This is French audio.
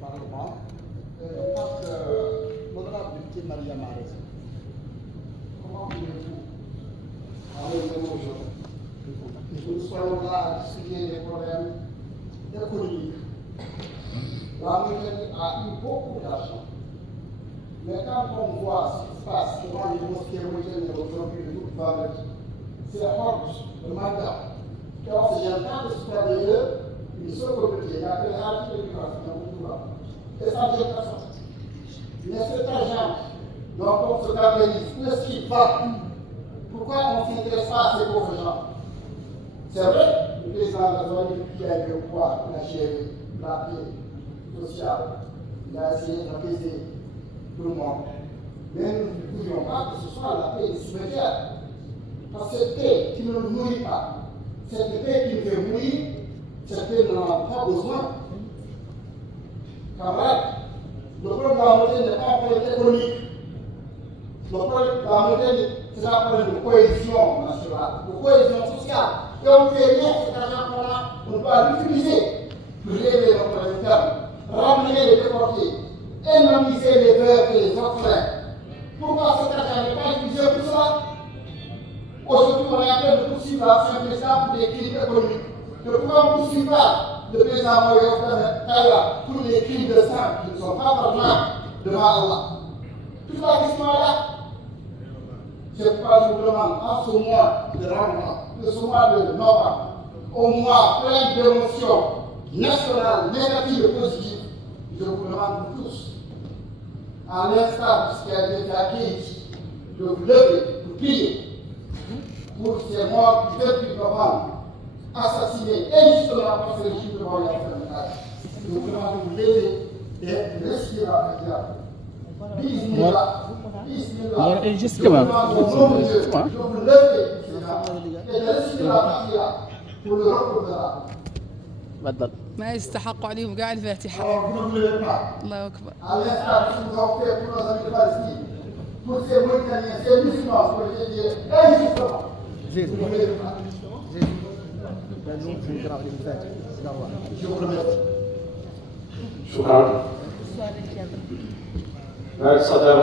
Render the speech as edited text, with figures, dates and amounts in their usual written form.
Parlement. L'honorable député Maria Mahrez, comment voulez-vous, avec le mot que nous soyons là à discuter des problèmes économiques? La Mauritanie a eu beaucoup d'argent. Mais quand on voit ce qui se passe devant les mosquées mauritaniennes aujourd'hui de toute valeur, c'est horrible, le mandat. Et on se gêne tant de supérieur, une seule communauté, il y a que les articles de l'immigration, et ça ne gêne personne. Mais cet argent dont on se caractérise, où est-ce qu'il va? Pourquoi on ne s'intéresse pas à ces pauvres gens? C'est vrai, le président de la zone qui a eu le pouvoir, il a géré la paix sociale, il a essayé d'apaiser tout le monde. Mais nous ne pouvions pas que ce soit la paix des cimetières. Parce que cette paix qui ne nous nourrit pas, cette paix qui nous fait mourir, cette paix nous n'en a pas besoin. Camarades, le problème de la Mauritanie n'est pas un problème économique. Le problème de la Mauritanie, c'est un problème de cohésion nationale, de cohésion sociale. Et on ne fait rien, cet argent qu'on a, on doit l'utiliser pour régler nos problèmes internes, ramener les déportés, indemniser les veuves et les orphelins. Pourquoi cet argent n'est pas utilisé pour cela? Aujourd'hui, on est en train de poursuivre l'ancien président pour des crimes économiques. Ne pouvons poursuivre pas le président Moïse Taïra pour les crimes de sang qui ne sont pas pardonnables devant Allah. Toute la question est là. C'est pourquoi je vous demande, en ce mois de Ramadan, ce mois de novembre, au mois plein d'émotions nationales, négatives et positives, je vous demande tous, à l'instar de ce qui a été fait ici, de vous lever pour prier pour ces morts du 28 novembre, assassinés injustement par ce régime de Mohamed Al-Fadl. Je vous demande de vous lever et de respirer la prière. Bismillah. Bismillah. Justement. Je vous lever et de respirer la prière pour le repos de la تفضل. ما يستحق عليهم قاع الفاتحة. vous ne voulez pas. الله أكبر. À l'instar de ce que nous avons fait pour nos amis de Palestine, pour ces Mauritaniens, ces musulmans, pour les dire injustement. Vous ne voulez pas. Je vous remercie. شكرا. صدر